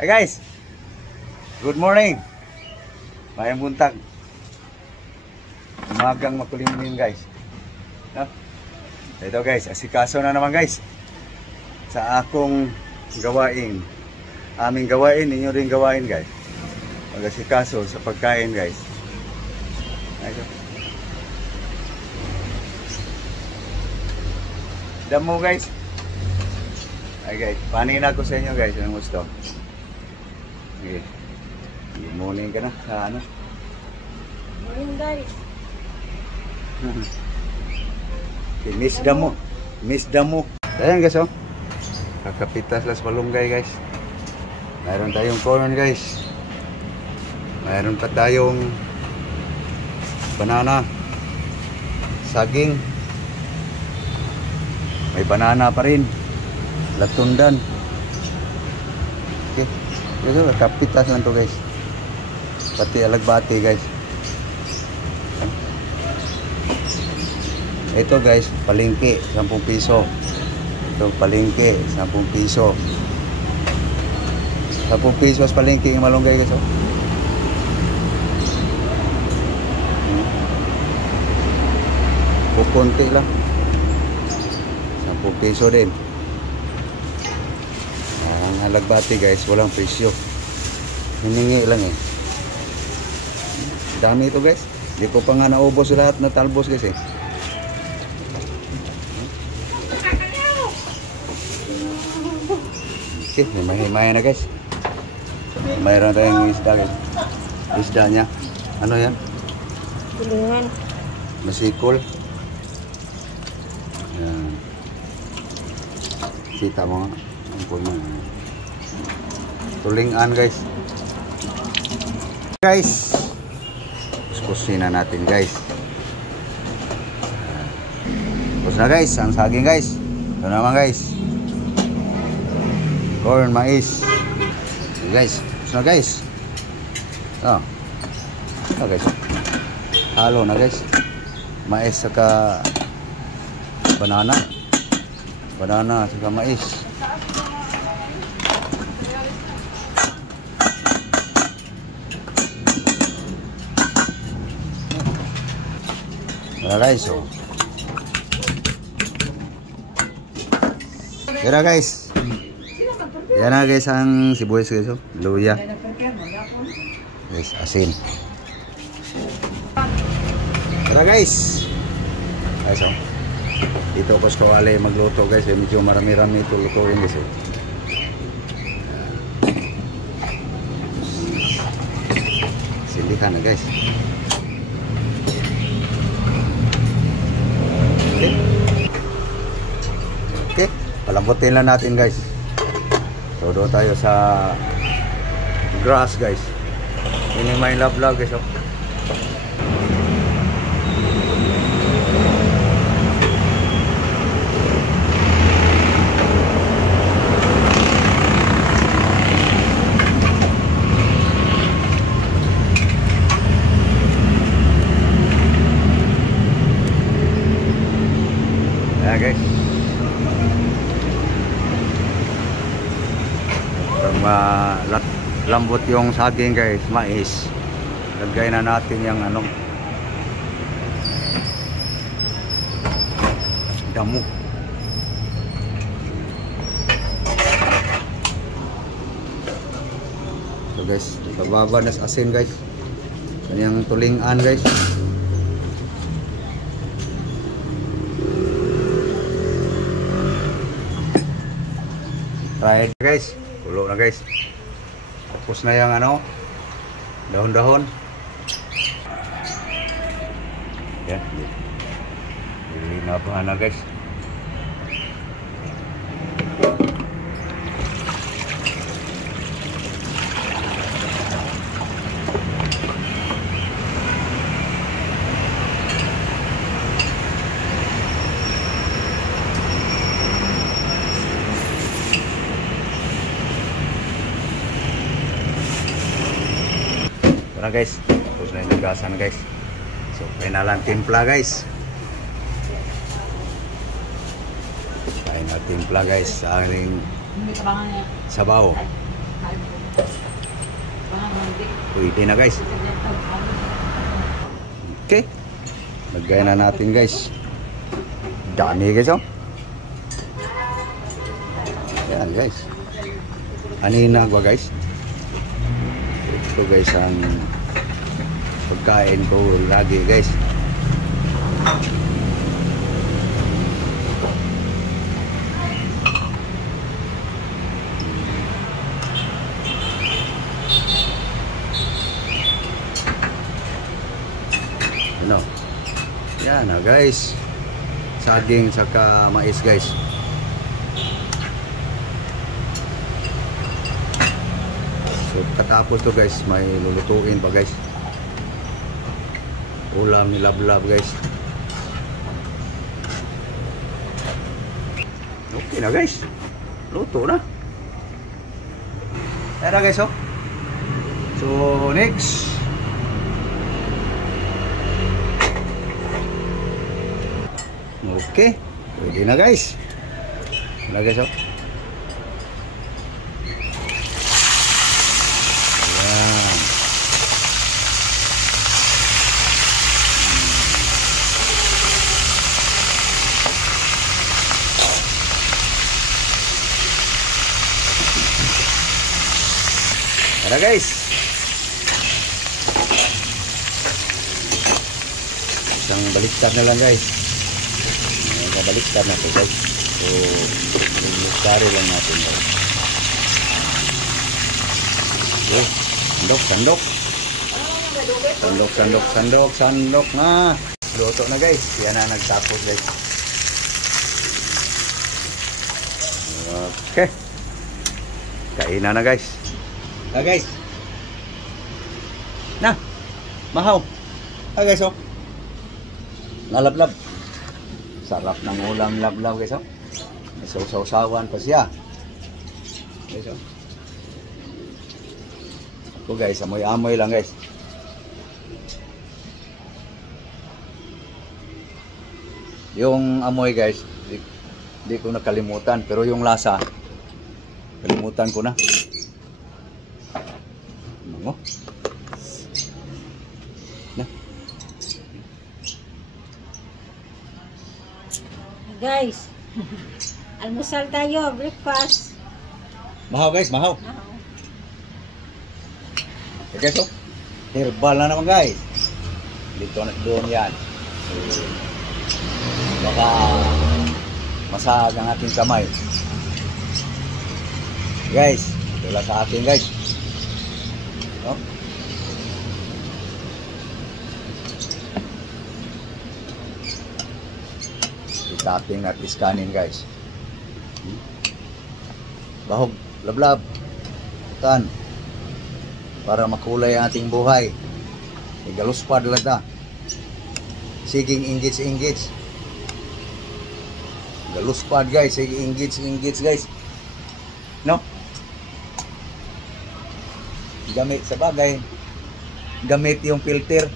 Hey guys, good morning. Mayang buntag. Umagang makulimlim guys. No? Ito guys, asikaso na naman guys sa akong gawain. Aming gawain, ninyo rin gawain guys. Mag-asikaso sa pagkain guys. Ito. Damo guys. Ay guys, panin ako sa inyo guys, anong gusto? Okay. Good morning ka na sa ano? Morning guys. Okay, Miss Damo. Ayan guys oh. Kakapitas las malunggay guys. Mayroon tayong corn guys. Mayroon pa tayong banana. Saging. May banana pa rin. Latundan. Okay. Ito, kapitas lang to guys. Pati alagbati guys. Ito guys, palengke, 10 piso. Ito, palengke, 10 piso. 10 piso as palengke yung malunggay guys oh. Kukunti lang. 10 piso din. Ang alagbati guys, walang presyo. Hiningi lang eh. Dami ito guys. Hindi ko pa nga naubos lahat na talbos guys eh. Okay, himay-himay na guys. Mayroon tayong isda guys. Isda niya. Ano yan? Tulingan. Masikol. Yan. Kita mo nga. Tulingan guys. Guys, kuskusina natin guys. Tapos na guys, ang saging guys. Ito naman guys, corn, mais. Okay, guys, tapos na guys. Ito guys, halo na guys. Mais saka banana. Banana saka mais. Wala guys oh. Yan guys. Yan na guys ang sibuyas guys oh. Luya. Guys, asin. Tara guys. Guys oh. Dito ko sa kawali magluto guys. Medyo marami-rami ito lutuin guys oh. Silihan na guys. Okay, palambutin lang natin guys. So doon tayo sa grass guys. Ini may love guys oh. Ayan guys. Lambot yung saging guys, mais. Lagay na natin yung ano, damo. So guys, bababa na sa asin guys. Yung tulingan guys. Try guys, kulo na guys. Tapos na yung ano, dahon-dahon. Yan. Linabahan na guys. Ito na guys, tapos na yung nagasan guys. So, final timpla guys. Final timpla guys sa aking sabaw. pwede na guys. Okay. Lagay na natin guys. Dami guys oh. Yan guys. Anina gua guys. Ito guys ang pagkain ko lagi guys. Ano? Yan na guys. Saging saka mais guys. So katapos to guys, may lulutuin pa guys. Ulam ni Lablab guys. Okay na guys. Luto na. Ayan na guys oh. So next. Okay. Pwede na guys. Pwede na guys oh. Ayan. Tara guys. Isang baliktad na lang guys. Baliktad na ito guys. So baliktari lang natin guys. Okay. Sandok. Sandok na. Luto na guys. Yan na nagtapos guys. Okay. Kainan na guys. Na guys. Na. Mahaw. Guys oh. Nalablab. Sarap ng ulam Lablab guys oh. May sausawan pa siya. Guys oh. Ako guys, amoy-amoy lang guys. Yung amoy guys, di ko nakalimutan, pero yung lasa kalimutan ko na. Ano? Na. Guys, almusal tayo, breakfast. Mahaw guys, mahaw. Okay guys, oh. Herbal na naman guys. Dito na doon yan. So, baka masahag ang ating kamay. Guys, ito lang sa atin guys. No? Tapping at iskanin guys. Bahog, Lablab. Tan. Para makulay ang ating buhay. Igaluspad lang ta. Siging ingits. Galuspad guys, siging ingits guys. No? Gamit sa bagay. Gamit yung filter,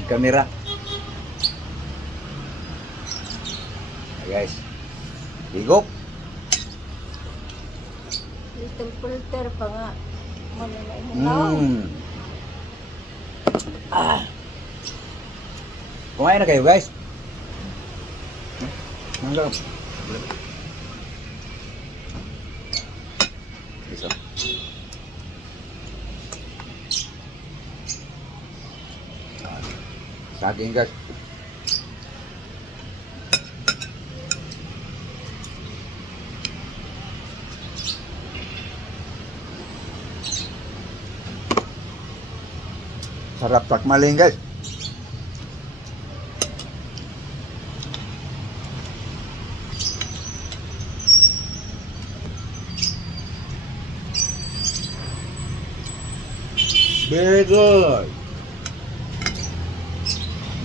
yung camera. Guys, higop. Little filter pa nga. Kumain na kayo guys. Mangga. Bisa. Saging guys. Sarap takmaling guys. Very good.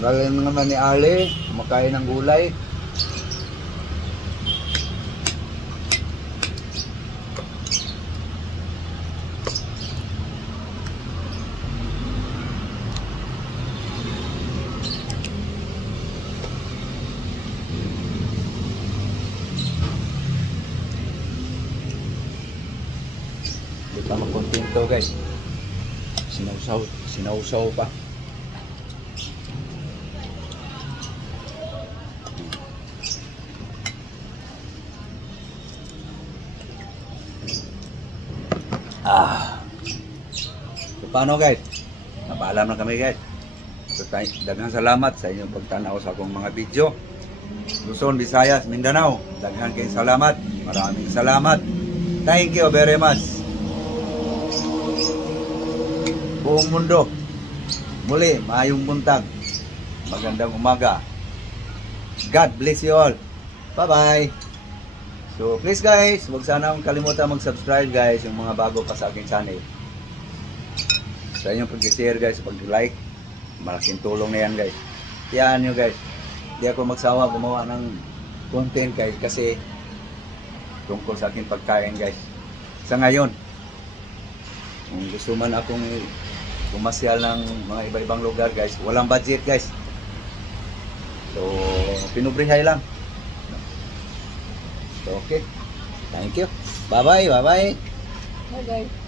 Galing naman ni Ali, kumakain ng gulay. Hindi pa makontento guys. Sinausaw pa. So, paano guys? Napaalam na kami guys. So, daghang salamat sa inyong pagtanaw sa akong mga video. Luzon, Visayas, Mindanao. Daghang kayong salamat. Maraming salamat. Thank you very much. Buong mundo. Muli, maayong buntag. Magandang umaga. God bless you all. Bye-bye. So please guys, huwag sana akong kalimutan mag-subscribe guys, yung mga bago pa sa aking channel. Sa inyong pag-share guys, pag-like, malaking tulong na yan guys. Tiyaan nyo guys, di ako magsawa gumawa ng content guys, kasi tungkol sa aking pagkain guys. Sa ngayon, kung gusto man akong pumasyal ng mga iba-ibang lugar guys, walang budget guys. So, pinubrihay lang. So, okay. Thank you. Bye-bye. Bye-bye. Bye guys.